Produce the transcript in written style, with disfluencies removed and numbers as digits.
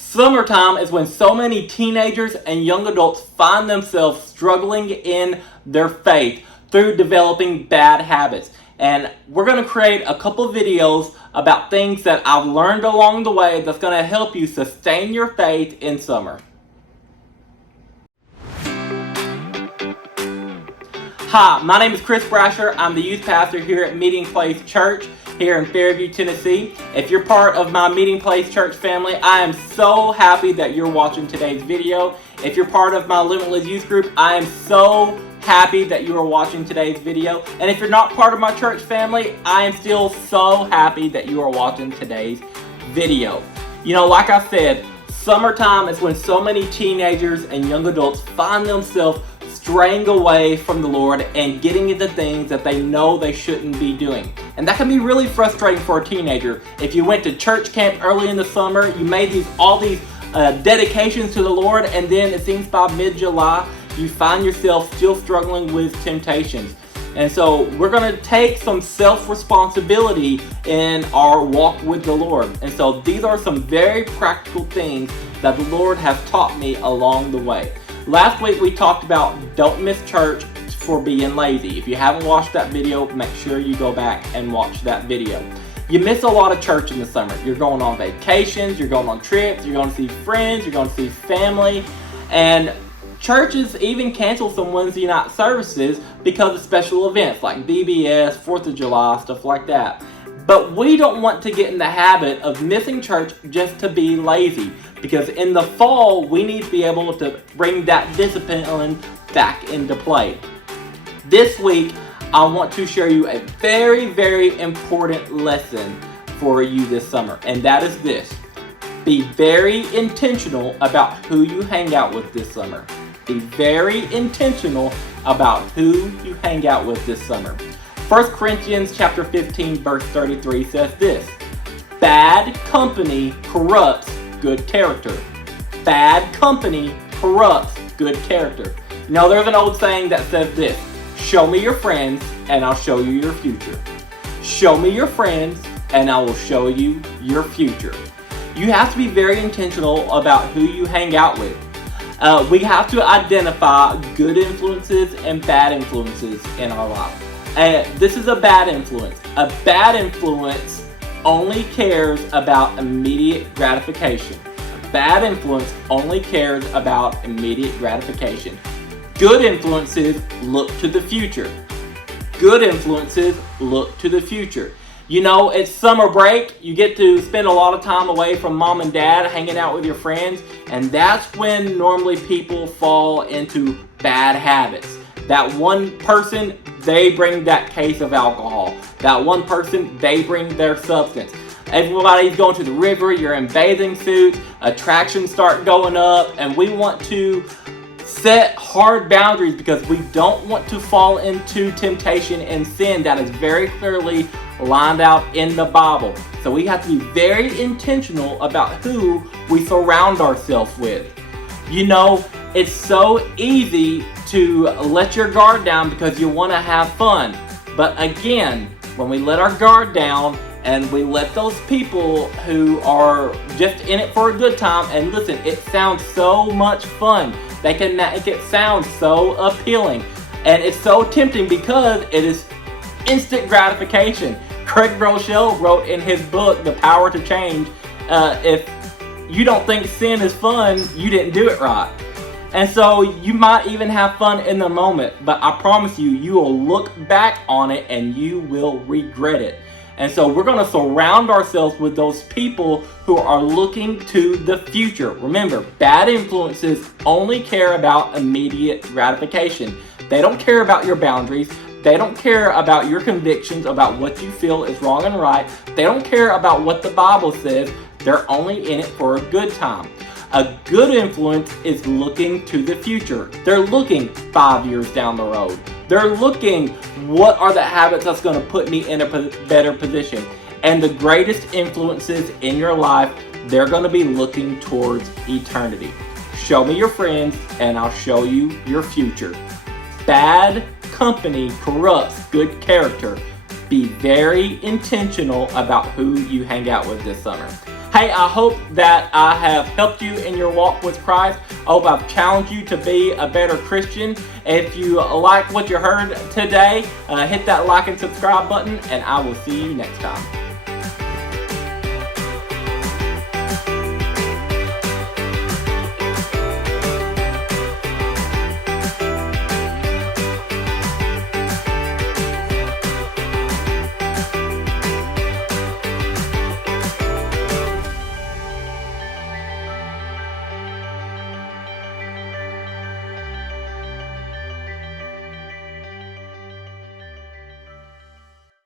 Summertime is when so many teenagers and young adults find themselves struggling in their faith through developing bad habits. And we're going to create a couple videos about things that I've learned along the way that's going to help you sustain your faith in summer. Hi, my name is Brasher. I'm the youth pastor here at Meeting Place Church here in Fairview, Tennessee. If you're part of my Meeting Place Church family, I am so happy that you're watching today's video. If you're part of my Limitless Youth Group, I am so happy that you are watching today's video. And if you're not part of my church family, I am still so happy that you are watching today's video. You know, like I said, summertime is when so many teenagers and young adults find themselves straying away from the Lord and getting into things that they know they shouldn't be doing. And that can be really frustrating for a teenager. If you went to church camp early in the summer, you made all these dedications to the Lord, and then it seems by mid-July, you find yourself still struggling with temptations. And so we're going to take some self-responsibility in our walk with the Lord. And so these are some very practical things that the Lord has taught me along the way. Last week we talked about don't miss church for being lazy. If you haven't watched that video, make sure you go back and watch that video. You miss a lot of church in the summer. You're going on vacations, you're going on trips, you're going to see friends, you're going to see family, and churches even cancel some Wednesday night services because of special events like VBS, 4th of July, stuff like that. But we don't want to get in the habit of missing church just to be lazy, because in the fall we need to be able to bring that discipline back into play. This week I want to share you a very, very important lesson for you this summer, and that is this: be very intentional about who you hang out with this summer. Be very intentional about who you hang out with this summer. 1 Corinthians chapter 15 verse 33 says this: bad company corrupts good character. Bad company corrupts good character. You know, there's an old saying that says this: show me your friends and I'll show you your future. Show me your friends and I will show you your future. You have to be very intentional about who you hang out with. We have to identify good influences and bad influences in our life. This is a bad influence. A bad influence only cares about immediate gratification. A bad influence only cares about immediate gratification. Good influences look to the future. Good influences look to the future. You know, it's summer break. You get to spend a lot of time away from mom and dad, hanging out with your friends, and that's when normally people fall into bad habits. That one person, they bring that case of alcohol. That one person, they bring their substance. Everybody's going to the river, you're in bathing suits, attractions start going up, and we want to set hard boundaries because we don't want to fall into temptation and sin that is very clearly lined out in the Bible. So we have to be very intentional about who we surround ourselves with. You know, it's so easy to let your guard down because you want to have fun. But again, when we let our guard down and we let those people who are just in it for a good time, and listen, it sounds so much fun. They can make it sound so appealing. And it's so tempting because it is instant gratification. Craig Brasher wrote in his book, The Power to Change, if you don't think sin is fun, you didn't do it right. And so you might even have fun in the moment, but I promise you, you will look back on it and you will regret it. And so we're going to surround ourselves with those people who are looking to the future. Remember, bad influences only care about immediate gratification. They don't care about your boundaries. They don't care about your convictions about what you feel is wrong and right. They don't care about what the Bible says. They're only in it for a good time. A good influence is looking to the future. They're looking 5 years down the road. They're looking, what are the habits that's going to put me in a better position? And the greatest influences in your life, they're going to be looking towards eternity. Show me your friends and I'll show you your future. Bad company corrupts good character. Be very intentional about who you hang out with this summer. Hey, Hey, I hope that I have helped you in your walk with Christ. I hope I've challenged you to be a better Christian. If you like what you heard today, hit that like and subscribe button, and I will see you next time.